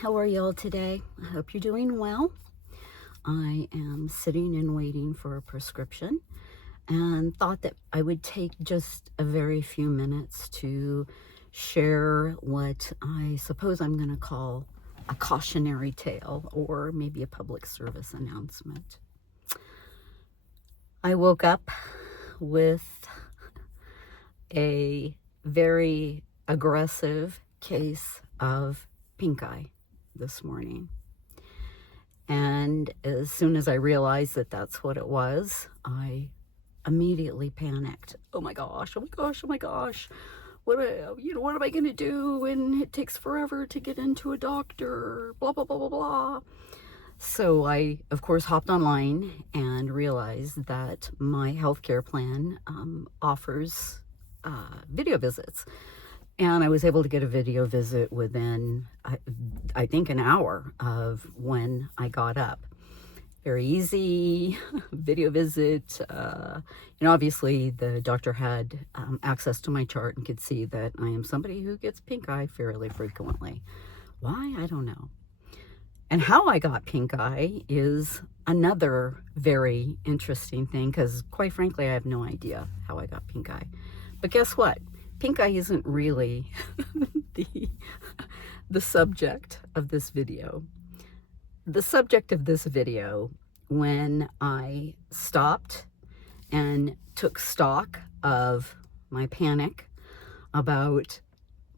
How are y'all today? I hope you're doing well. I am sitting and waiting for a prescription and thought that I would take just a very few minutes to share what I suppose I'm going to call a cautionary tale or maybe a public service announcement. I woke up with a very aggressive case of pink eye this morning. And as soon as I realized that that's what it was, I immediately panicked. Oh my gosh, oh my gosh, oh my gosh. What am I going to do? And it takes forever to get into a doctor, blah, blah, blah, blah, blah. So I, of course, hopped online and realized that my healthcare plan offers video visits. And I was able to get a video visit within, I think, an hour of when I got up. Very easy video visit. Obviously the doctor had access to my chart and could see that I am somebody who gets pink eye fairly frequently. Why? I don't know. And how I got pink eye is another very interesting thing, because quite frankly, I have no idea how I got pink eye. But guess what? Pink eye isn't really the subject of this video. The subject of this video, when I stopped and took stock of my panic about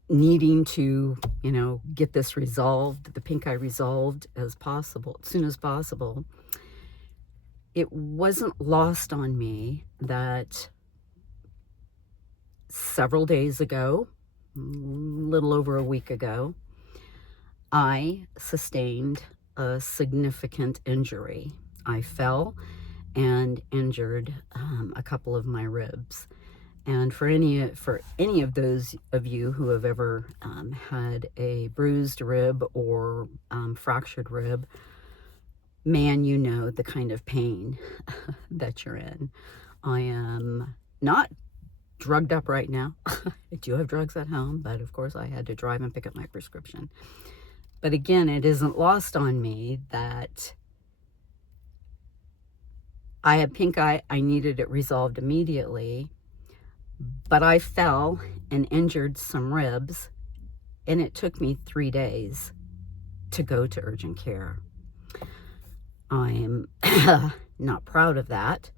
needing to, get this resolved, the pink eye resolved as soon as possible, it wasn't lost on me that several days ago, a little over a week ago, I sustained a significant injury. I fell and injured a couple of my ribs. And for any of those of you who have ever had a bruised rib or fractured rib, man, you know the kind of pain that you're in. I am not drugged up right now. I do have drugs at home, but of course I had to drive and pick up my prescription. But again, it isn't lost on me that I had pink eye. I needed it resolved immediately, but I fell and injured some ribs, and it took me 3 days to go to urgent care. I am not proud of that,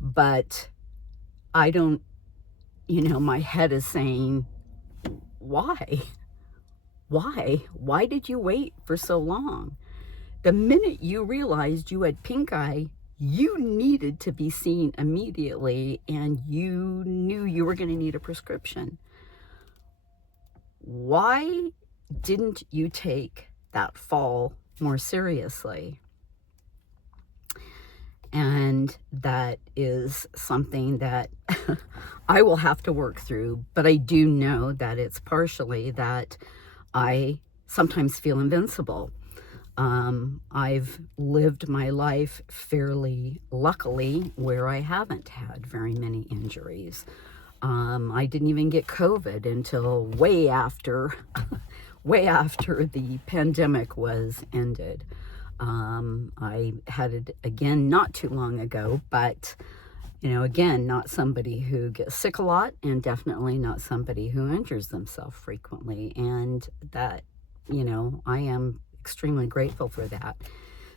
but I don't, my head is saying, why? Why did you wait for so long? The minute you realized you had pink eye, you needed to be seen immediately, and you knew you were going to need a prescription. Why didn't you take that fall more seriously? And that is something that I will have to work through, but I do know that it's partially that I sometimes feel invincible. I've lived my life fairly luckily where I haven't had very many injuries. I didn't even get COVID until way after the pandemic was ended. I had it again not too long ago, but again, not somebody who gets sick a lot, and definitely not somebody who injures themselves frequently. And that, I am extremely grateful for that.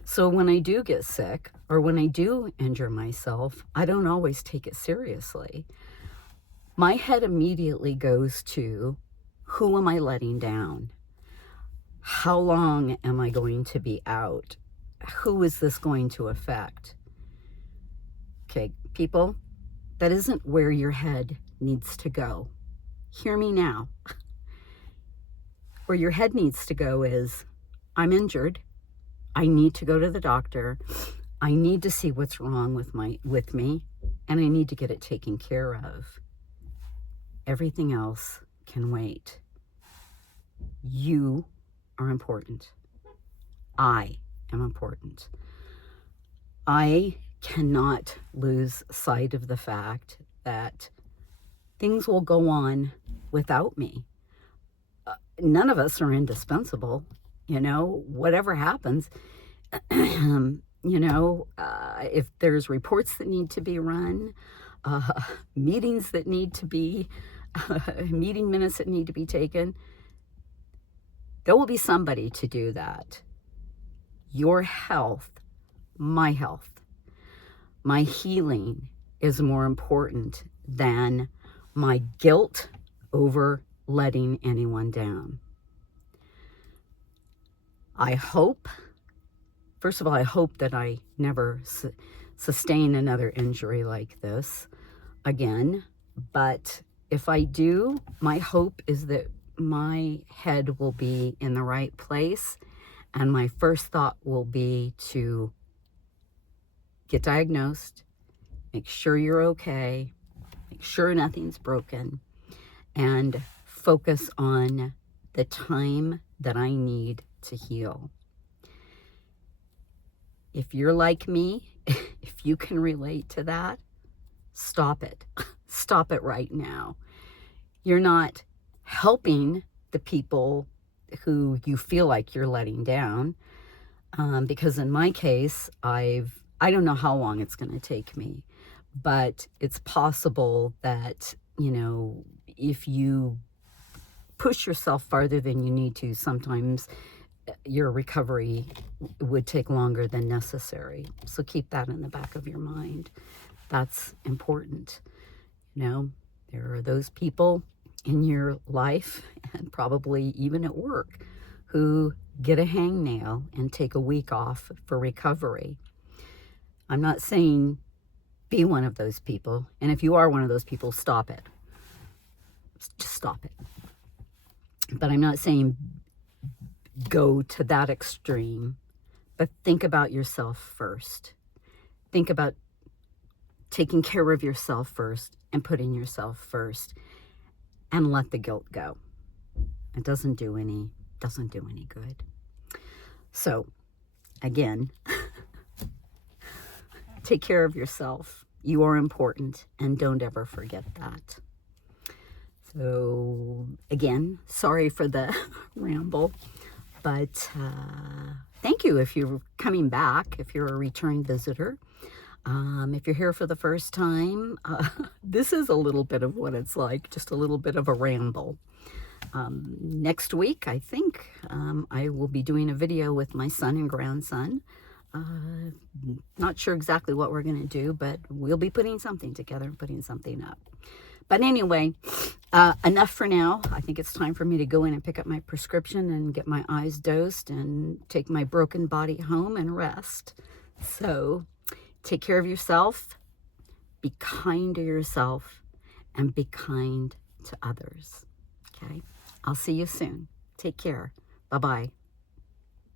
So when I do get sick or when I do injure myself, I don't always take it seriously. My head immediately goes to, who am I letting down? How long am I going to be out? Who is this going to affect? Okay, people, that isn't where your head needs to go. Hear me now. Where your head needs to go is, I'm injured. I need to go to the doctor. I need to see what's wrong with me, and I need to get it taken care of. Everything else can wait. You are important. I am important. I cannot lose sight of the fact that things will go on without me. None of us are indispensable. You know, whatever happens, if there's reports that need to be run, meetings that need to be, meeting minutes that need to be taken, there will be somebody to do that. Your health, my healing is more important than my guilt over letting anyone down. I hope, first of all, I hope that I never sustain another injury like this again. But if I do, my hope is that my head will be in the right place, and my first thought will be to get diagnosed, make sure you're okay, make sure nothing's broken, and focus on the time that I need to heal. If you're like me, if you can relate to that, stop it. Stop it right now. You're not helping the people who you feel like you're letting down, because in my case, I don't know how long it's going to take me, but it's possible that, if you push yourself farther than you need to, sometimes your recovery would take longer than necessary. So keep that in the back of your mind. That's important. There are those people in your life, and probably even at work, who get a hangnail and take a week off for recovery. I'm not saying be one of those people. And if you are one of those people, stop it. Just stop it. But I'm not saying go to that extreme. But think about yourself first. Think about taking care of yourself first and putting yourself first, and let the guilt go. It doesn't do any good. So, again, take care of yourself. You are important, and don't ever forget that. So, again, sorry for the ramble, but thank you if you're coming back, if you're a return visitor. If you're here for the first time, this is a little bit of what it's like, just a little bit of a ramble. Next week, I think, I will be doing a video with my son and grandson. Not sure exactly what we're going to do, but we'll be putting something together, putting something up. But anyway, enough for now. I think it's time for me to go in and pick up my prescription and get my eyes dosed and take my broken body home and rest. So take care of yourself, be kind to yourself, and be kind to others. Okay? I'll see you soon. Take care. Bye-bye.